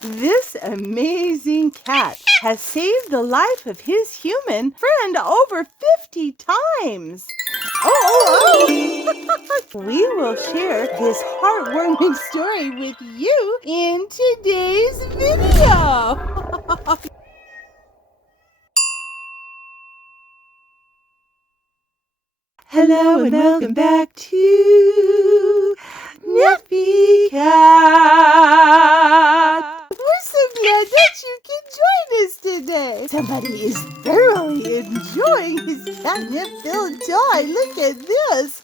This amazing cat has saved the life of his human friend over 50 times. We will share this heartwarming story with you in today's video. Hello and welcome back to Neffy Cat. We're so glad that you can join us today. Somebody is thoroughly enjoying his catnip-filled toy. Look at this.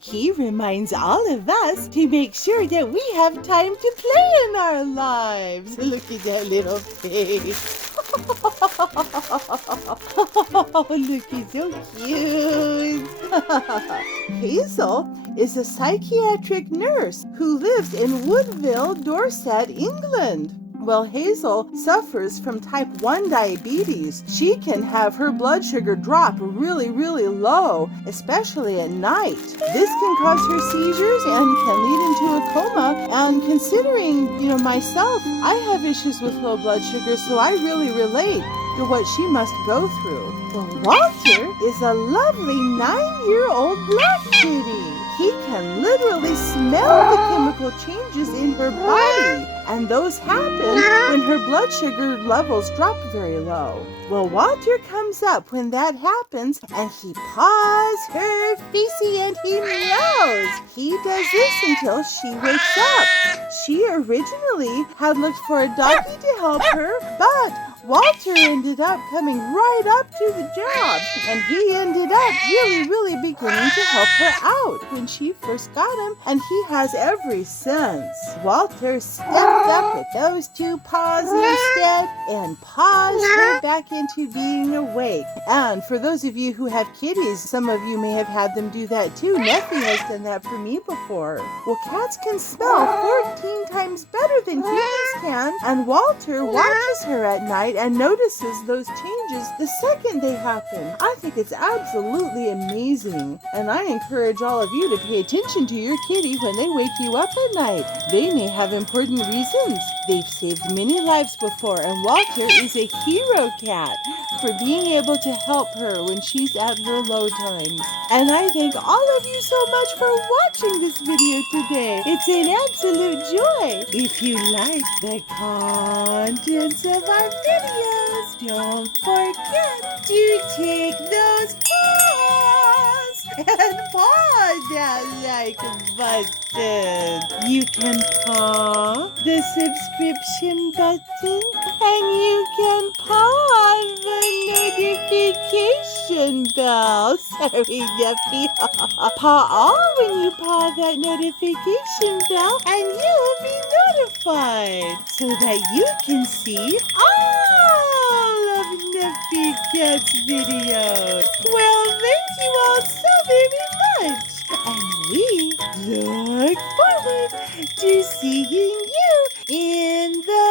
He reminds all of us to make sure that we have time to play in our lives. Look at that little face. Oh, look, he's so cute. Hazel is a psychiatric nurse who lives in Woodville, Dorset, England. Well, Hazel suffers from type 1 diabetes. She can have her blood sugar drop really, really low, especially at night. This can cause her seizures and can lead into a coma. And considering, myself, I have issues with low blood sugar, so I really relate to what she must go through. Well, Walter is a lovely 9-year-old black kitty. He can literally smell the chemical changes in her body, and those happen when her blood sugar levels drop very low. Well, Walter comes up when that happens, and he paws her facey and he meows. He does this until she wakes up. She originally had looked for a doggy to help her, but Walter ended up coming right up to the job, and he ended up really beginning to help her out when she first got him, and he has ever since. Walter stepped up with those 2 paws instead and paws her back into being awake. And for those of you who have kitties, some of you may have had them do that too. Neffy has done that for me before. Well, cats can smell 14 times better than humans can, and Walter watches her at night and notices those changes the second they happen. I think it's absolutely amazing, and I encourage all of you to pay attention to your kitty when they wake you up at night. They may have important reasons. They've saved many lives before, and Walter is a hero cat for being able to help her when she's at her low times. And I thank all of you so much for watching this video today. It's an absolute joy. If you like the contents of our videos, don't forget to take those paws and paw that like button. You can paw the subscription button, and you can paw the notification bell. Sorry, Neffy. Paw all when you paw that notification bell, and you'll be notified so that you can see all of Neffy Cat's videos. Well, thank you all so very much, and we look forward to seeing you in the